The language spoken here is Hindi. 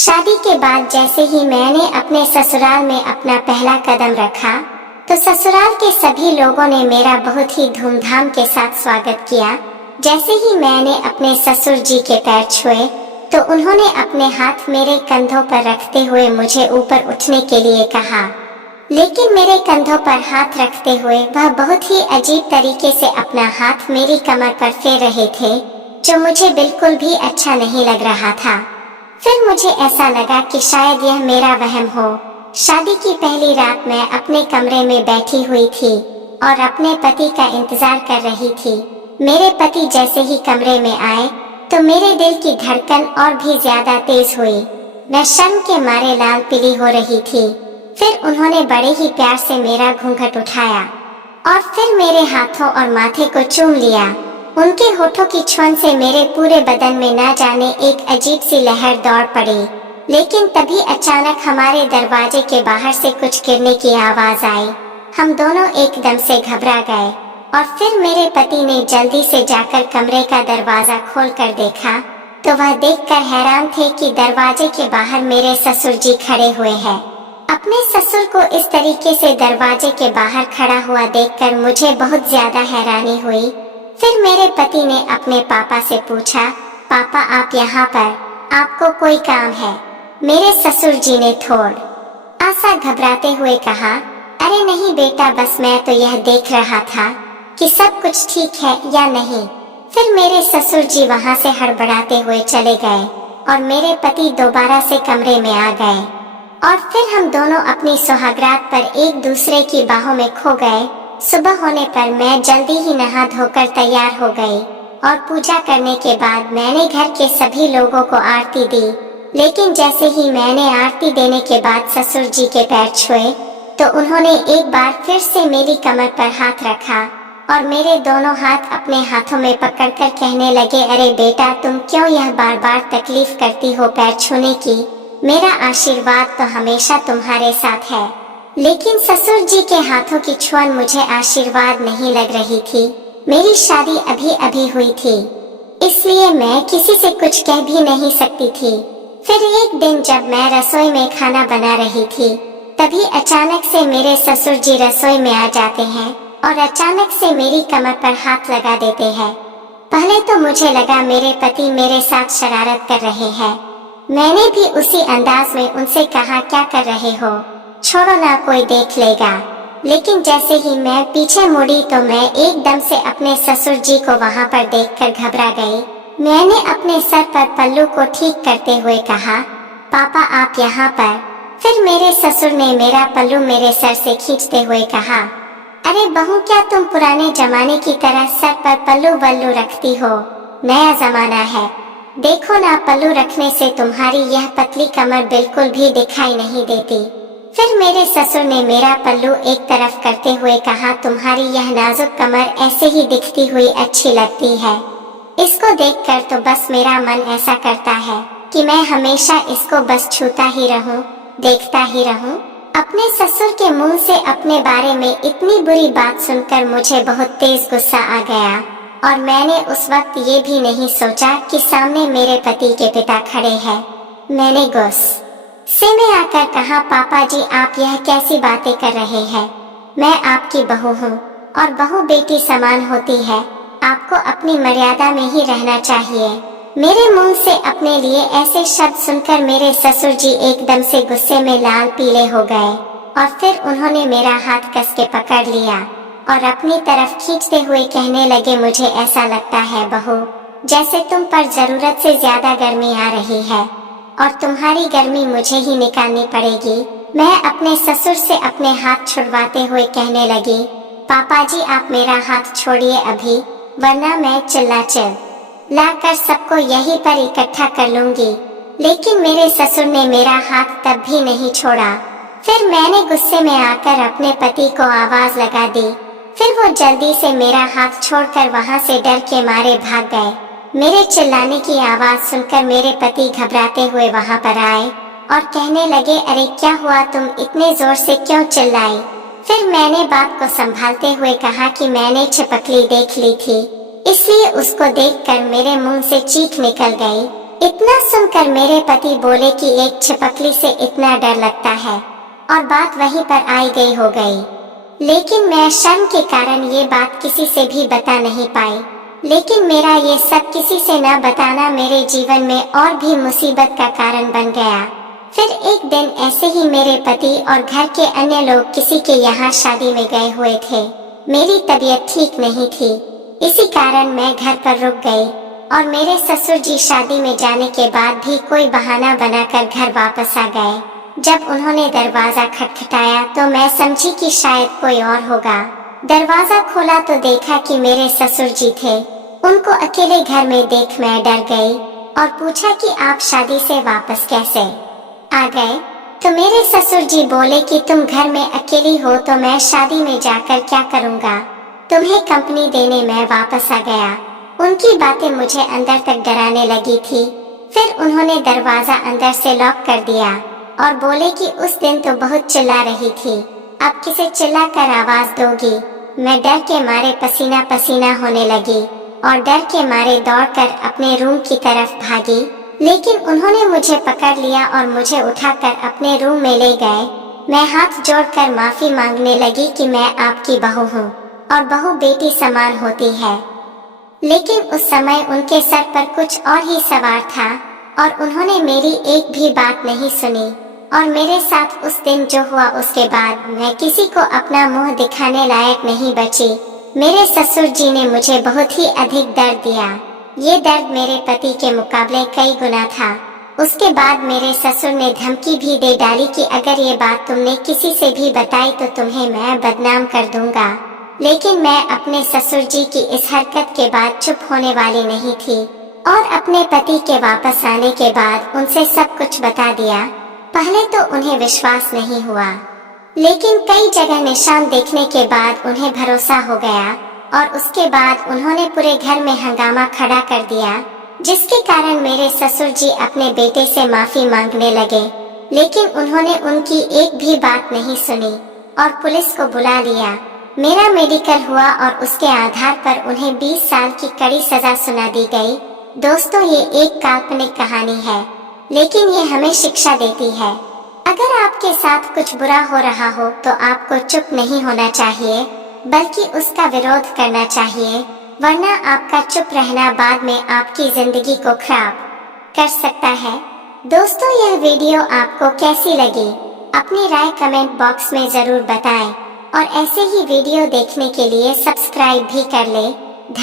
शादी के बाद जैसे ही मैंने अपने ससुराल में अपना पहला कदम रखा तो ससुराल के सभी लोगों ने मेरा बहुत ही धूमधाम के साथ स्वागत किया। जैसे ही मैंने अपने ससुर जी के पैर छुए तो उन्होंने अपने हाथ मेरे कंधों पर रखते हुए मुझे ऊपर उठने के लिए कहा, लेकिन मेरे कंधों पर हाथ रखते हुए वह बहुत ही अजीब तरीके से अपना हाथ मेरी कमर पर फेर रहे थे, जो मुझे बिल्कुल भी अच्छा नहीं लग रहा था। फिर मुझे ऐसा लगा कि शायद यह मेरा वहम हो। शादी की पहली रात मैं अपने कमरे में बैठी हुई थी और अपने पति का इंतजार कर रही थी। मेरे पति जैसे ही कमरे में आए तो मेरे दिल की धड़कन और भी ज्यादा तेज हुई। मैं शर्म के मारे लाल पीली हो रही थी। फिर उन्होंने बड़े ही प्यार से मेरा घूंघट उठाया और फिर मेरे हाथों और माथे को चूम लिया। उनके होठों की छुअन से मेरे पूरे बदन में ना जाने एक अजीब सी लहर दौड़ पड़ी। लेकिन तभी अचानक हमारे दरवाजे के बाहर से कुछ गिरने की आवाज आई। हम दोनों एकदम से घबरा गए और फिर मेरे पति ने जल्दी से जाकर कमरे का दरवाजा खोलकर देखा तो वह देखकर हैरान थे कि दरवाजे के बाहर मेरे ससुर जी खड़े हुए हैं। अपने ससुर को इस तरीके से दरवाजे के बाहर खड़ा हुआ देखकर मुझे बहुत ज्यादा हैरानी हुई। फिर मेरे पति ने अपने पापा से पूछा, पापा आप यहाँ पर, आपको कोई काम है? मेरे ससुर जी ने थोड़ा आसा घबराते हुए कहा, अरे नहीं बेटा, बस मैं तो यह देख रहा था कि सब कुछ ठीक है या नहीं। फिर मेरे ससुर जी वहाँ से हड़बड़ाते हुए चले गए और मेरे पति दोबारा से कमरे में आ गए और फिर हम दोनों अपनी सुहागरात पर एक दूसरे की बाहों में खो गए। सुबह होने पर मैं जल्दी ही नहा धोकर तैयार हो गई और पूजा करने के बाद मैंने घर के सभी लोगों को आरती दी। लेकिन जैसे ही मैंने आरती देने के बाद ससुर जी के पैर छुए तो उन्होंने एक बार फिर से मेरी कमर पर हाथ रखा और मेरे दोनों हाथ अपने हाथों में पकड़कर कहने लगे, अरे बेटा, तुम क्यों यह बार बार तकलीफ करती हो पैर छूने की? मेरा आशीर्वाद तो हमेशा तुम्हारे साथ है। लेकिन ससुर जी के हाथों की छुअन मुझे आशीर्वाद नहीं लग रही थी। मेरी शादी अभी अभी हुई थी, इसलिए मैं किसी से कुछ कह भी नहीं सकती थी। फिर एक दिन जब मैं रसोई में खाना बना रही थी तभी अचानक से मेरे ससुर जी रसोई में आ जाते हैं और अचानक से मेरी कमर पर हाथ लगा देते हैं। पहले तो मुझे लगा मेरे पति मेरे साथ शरारत कर रहे हैं। मैंने भी उसी अंदाज में उनसे कहा, क्या कर रहे हो, छोड़ो ना, कोई देख लेगा। लेकिन जैसे ही मैं पीछे मुड़ी तो मैं एकदम से अपने ससुर जी को वहाँ पर देखकर घबरा गई। मैंने अपने सर पर पल्लू को ठीक करते हुए कहा, पापा आप यहाँ पर। फिर मेरे ससुर ने मेरा पल्लू मेरे सर से खींचते हुए कहा, अरे बहू, क्या तुम पुराने जमाने की तरह सर पर पल्लू वल्लू रखती हो? नया जमाना है, देखो ना, पल्लू रखने से तुम्हारी यह पतली कमर बिल्कुल भी दिखाई नहीं देती। फिर मेरे ससुर ने मेरा पल्लू एक तरफ करते हुए कहा, तुम्हारी यह नाजुक कमर ऐसे ही दिखती हुई अच्छी लगती है। इसको देखकर तो बस मेरा मन ऐसा करता है कि मैं हमेशा इसको बस छूता ही रहूं, देखता ही रहूं। अपने ससुर के मुंह से अपने बारे में इतनी बुरी बात सुनकर मुझे बहुत तेज गुस्सा आ गया और मैंने उस वक्त ये भी नहीं सोचा कि सामने मेरे पति के पिता खड़े हैं। मैंने गुस्से में आकर कहा, पापा जी आप यह कैसी बातें कर रहे हैं? मैं आपकी बहू हूँ और बहू बेटी समान होती है। आपको अपनी मर्यादा में ही रहना चाहिए। मेरे मुंह से अपने लिए ऐसे शब्द सुनकर मेरे ससुर जी एकदम से गुस्से में लाल पीले हो गए और फिर उन्होंने मेरा हाथ कस के पकड़ लिया और अपनी तरफ खींचते हुए कहने लगे, मुझे ऐसा लगता है बहू, जैसे तुम पर जरूरत से ज्यादा गर्मी आ रही है और तुम्हारी गर्मी मुझे ही निकालनी पड़ेगी। मैं अपने ससुर से अपने हाथ छुड़वाते हुए कहने लगी, पापा जी आप मेरा हाथ छोड़िए अभी, वरना मैं चिल्ला कर सबको यहीं पर इकट्ठा कर लूंगी। लेकिन मेरे ससुर ने मेरा हाथ तब भी नहीं छोड़ा। फिर मैंने गुस्से में आकर अपने पति को आवाज लगा दी। फिर वो जल्दी से मेरा हाथ छोड़कर वहाँ से डर के मारे भाग गए। मेरे चिल्लाने की आवाज सुनकर मेरे पति घबराते हुए वहाँ पर आए और कहने लगे, अरे क्या हुआ, तुम इतने जोर से क्यों चिल्लाई? फिर मैंने बात को संभालते हुए कहा कि मैंने छिपकली देख ली थी, इसलिए उसको देखकर मेरे मुंह से चीख निकल गई। इतना सुनकर मेरे पति बोले कि एक छिपकली से इतना डर लगता है, और बात वहीं पर आई गई हो गई। लेकिन मैं शर्म के कारण ये बात किसी से भी बता नहीं पाई। लेकिन मेरा ये सब किसी से न बताना मेरे जीवन में और भी मुसीबत का कारण बन गया। फिर एक दिन ऐसे ही मेरे पति और घर के अन्य लोग किसी के यहाँ शादी में गए हुए थे। मेरी तबीयत ठीक नहीं थी, इसी कारण मैं घर पर रुक गई और मेरे ससुर जी शादी में जाने के बाद भी कोई बहाना बनाकर घर वापस आ गए। जब उन्होंने दरवाजा खटखटाया तो मैं समझी कि शायद कोई और होगा। दरवाजा खोला तो देखा कि मेरे ससुर जी थे। उनको अकेले घर में देख मैं डर गई और पूछा कि आप शादी से वापस कैसे आ गए? तो मेरे ससुर जी बोले कि तुम घर में अकेली हो तो मैं शादी में जाकर क्या करूँगा, तुम्हें कंपनी देने मैं वापस आ गया। उनकी बातें मुझे अंदर तक डराने लगी थी। फिर उन्होंने दरवाजा अंदर से लॉक कर दिया और बोले कि उस दिन तो बहुत चिल्ला रही थी, अब किसे चिल्लाकर आवाज दोगी? मैं डर के मारे पसीना पसीना होने लगी और डर के मारे दौड़कर अपने रूम की तरफ भागी। लेकिन उन्होंने मुझे पकड़ लिया और मुझे उठाकर अपने रूम में ले गए। मैं हाथ जोड़कर माफी मांगने लगी कि मैं आपकी बहू हूँ और बहू बेटी समान होती है। लेकिन उस समय उनके सर पर कुछ और ही सवार था और उन्होंने मेरी एक भी बात नहीं सुनी। और मेरे साथ उस दिन जो हुआ उसके बाद मैं किसी को अपना मुंह दिखाने लायक नहीं बची। मेरे ससुर जी ने मुझे बहुत ही अधिक दर्द दिया। ये दर्द मेरे पति के मुकाबले कई गुना था। उसके बाद मेरे ससुर ने धमकी भी दे डाली कि अगर ये बात तुमने किसी से भी बताई तो तुम्हें मैं बदनाम कर दूंगा। लेकिन मैं अपने ससुर जी की इस हरकत के बाद चुप होने वाली नहीं थी और अपने पति के वापस आने के बाद उनसे सब कुछ बता दिया। पहले तो उन्हें विश्वास नहीं हुआ, लेकिन कई जगह निशान देखने के बाद उन्हें भरोसा हो गया और उसके बाद उन्होंने पूरे घर में हंगामा खड़ा कर दिया, जिसके कारण मेरे ससुर जी अपने बेटे से माफी मांगने लगे। लेकिन उन्होंने उनकी एक भी बात नहीं सुनी और पुलिस को बुला लिया। मेरा मेडिकल हुआ और उसके आधार पर उन्हें 20 साल की कड़ी सजा सुना दी गई। दोस्तों, ये एक काल्पनिक कहानी है, लेकिन ये हमें शिक्षा देती है। अगर आपके साथ कुछ बुरा हो रहा हो तो आपको चुप नहीं होना चाहिए, बल्कि उसका विरोध करना चाहिए, वरना आपका चुप रहना बाद में आपकी जिंदगी को खराब कर सकता है। दोस्तों, यह वीडियो आपको कैसी लगी? अपनी राय कमेंट बॉक्स में जरूर बताएं और ऐसे ही वीडियो देखने के लिए सब्सक्राइब भी कर लें।